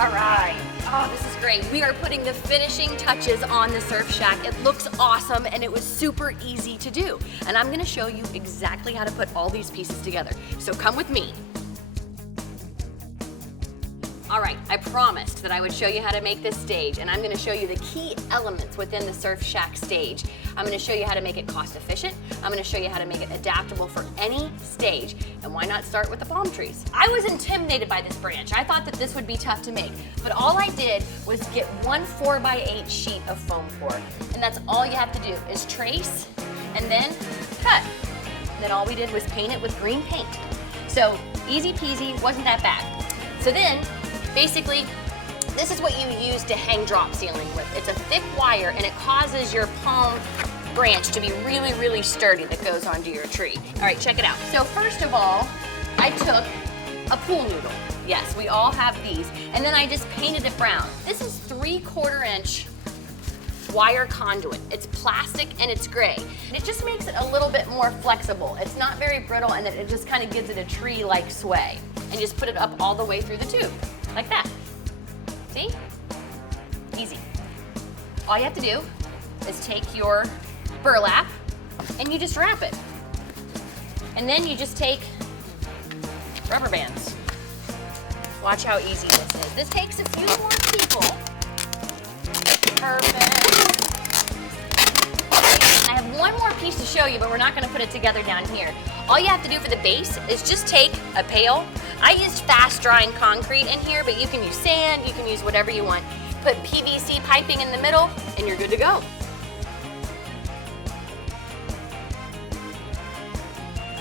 All right. Oh, this is great. We are putting the finishing touches on the Surf Shack. It looks awesome and it was super easy to do. And I'm gonna show you exactly how to put all these pieces together. So come with me. All right, I promised that I would show you how to make this stage, and I'm gonna show you the key elements within the Surf Shack stage. I'm gonna show you how to make it cost efficient. I'm gonna show you how to make it adaptable for any stage. And why not start with the palm trees? I was intimidated by this branch. I thought that this would be tough to make, but all I did was get one 4x8 sheet of foam core. And that's all you have to do is trace and then cut. And then all we did was paint it with green paint. So easy peasy, wasn't that bad. So then, basically, this is what you use to hang drop ceiling with. It's a thick wire and it causes your palm branch to be really, really sturdy that goes onto your tree. All right, check it out. So first of all, I took a pool noodle. Yes, we all have these. And then I just painted it brown. This is 3/4 inch wire conduit. It's plastic and it's gray. And it just makes it a little bit more flexible. It's not very brittle and it just kind of gives it a tree-like sway. And just put it up all the way through the tube, like that. See? Easy. All you have to do is take your burlap and you just wrap it. And then you just take rubber bands. Watch how easy this is. This takes a few more people. Perfect. I have one more piece to show you, but we're not gonna put it together down here. All you have to do for the base is just take a pail. I used fast drying concrete in here, but you can use sand, you can use whatever you want. Put PVC piping in the middle, and you're good to go.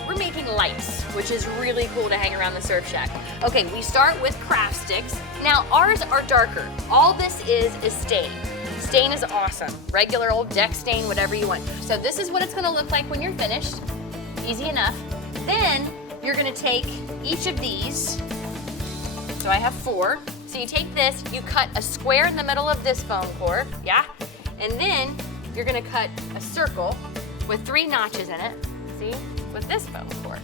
We're making lights, which is really cool to hang around the Surf Shack. Okay, we start with craft sticks. Now, ours are darker. All this is stain. Stain is awesome. Regular old deck stain, whatever you want. So this is what it's gonna look like when you're finished. Easy enough. Then, you're gonna take each of these. So I have 4. So you take this, you cut a square in the middle of this foam core, yeah? And then you're gonna cut a circle with 3 notches in it, see? With this foam core.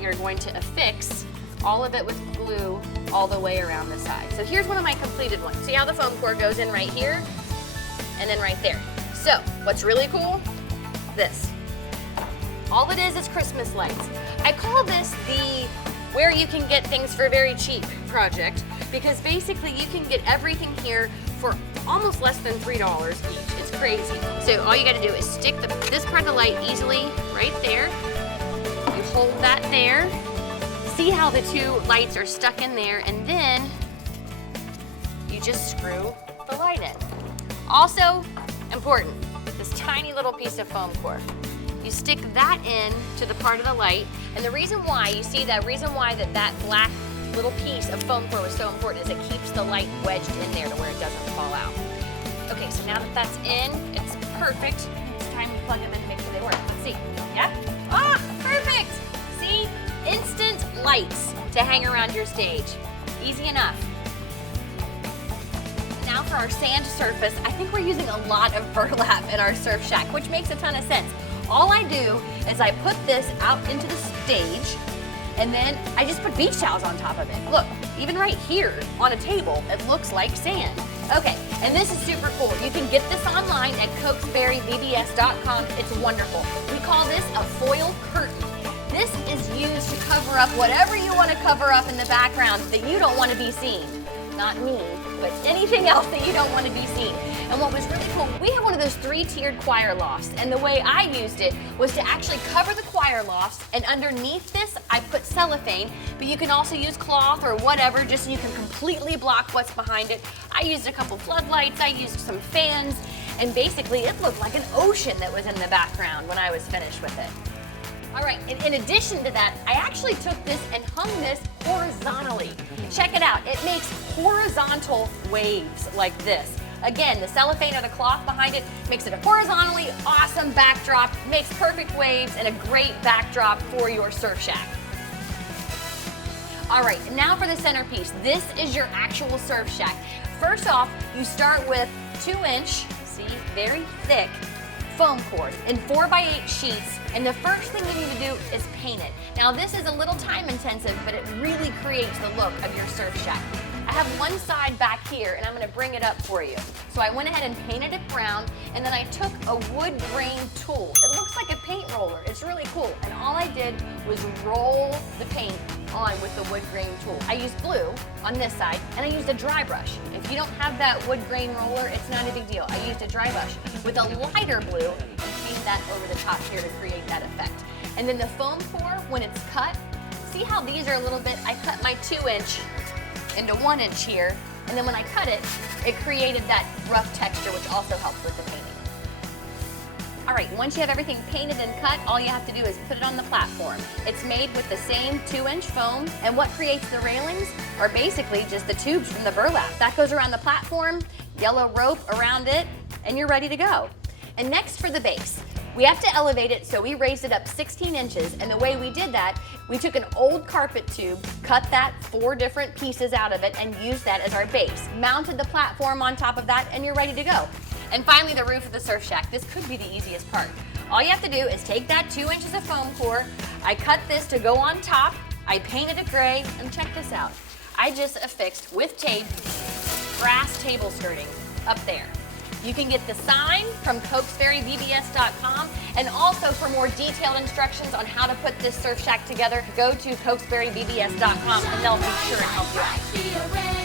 You're going to affix all of it with glue all the way around the side. So here's one of my completed ones. See how the foam core goes in right here? And then right there. So what's really cool? This. All it is Christmas lights. I call this the where you can get things for very cheap project, because basically you can get everything here for almost less than $3 each. It's crazy. So all you gotta do is stick this part of the light easily right there. You hold that there. See how the 2 lights are stuck in there, and then you just screw the light in. Also important, this tiny little piece of foam core. You stick that in to the part of the light, and the reason why, you see that reason why that black little piece of foam core was so important is it keeps the light wedged in there to where it doesn't fall out. Okay, so now that that's in, it's perfect. It's time to plug them in to make sure they work. Let's see. Yeah? Ah, perfect! See? Instant lights to hang around your stage. Easy enough. Now for our sand surface, I think we're using a lot of burlap in our Surf Shack, which makes a ton of sense. All I do is I put this out into the stage, and then I just put beach towels on top of it. Look, even right here on a table, it looks like sand. Okay, and this is super cool. You can get this online at CokesburyVBS.com. It's wonderful. We call this a foil curtain. This is used to cover up whatever you want to cover up in the background that you don't want to be seen. Not me, but anything else that you don't want to be seen. And what was really cool, we have one of those 3-tiered choir lofts, and the way I used it was to actually cover the choir lofts, and underneath this I put cellophane, but you can also use cloth or whatever, just so you can completely block what's behind it. I used a couple floodlights, I used some fans, and basically it looked like an ocean that was in the background when I was finished with it. All right, and in addition to that, I actually took this and hung this horizontally. Check it out, it makes horizontal waves like this. Again, the cellophane or the cloth behind it makes it a horizontally awesome backdrop, makes perfect waves and a great backdrop for your Surf Shack. All right, now for the centerpiece. This is your actual Surf Shack. First off, you start with 2-inch, see, very thick foam core in 4x8 sheets, and the first thing you need to do is paint it. Now this is a little time intensive, but it really creates the look of your Surf Shack. I I have one side back here and I'm gonna bring it up for you. So I went ahead and painted it brown, and then I took a wood grain tool. It looks like a paint roller. It's really cool. And all I did was roll the paint on with the wood grain tool. I used blue on this side, and I used a dry brush. If you don't have that wood grain roller, it's not a big deal. I used a dry brush with a lighter blue and painted that over the top here to create that effect. And then the foam core, when it's cut, see how these are a little bit, I cut my 2-inch into 1-inch here, and then when I cut it, it created that rough texture, which also helps with the painting. All right, once you have everything painted and cut, all you have to do is put it on the platform. It's made with the same 2-inch foam, and what creates the railings are basically just the tubes from the burlap. That goes around the platform, yellow rope around it, and you're ready to go. And next for the base. We have to elevate it, so we raised it up 16 inches, and the way we did that, we took an old carpet tube, cut that 4 different pieces out of it, and used that as our base. Mounted the platform on top of that, and you're ready to go. And finally, the roof of the surf shack. This could be the easiest part. All you have to do is take that 2 inches of foam core, I cut this to go on top, I painted it gray, and check this out. I just affixed, with tape, brass table skirting up there. You can get the sign from CokesburyVBS.com, and also for more detailed instructions on how to put this surf shack together, go to CokesburyVBS.com and they'll be sure to help you out.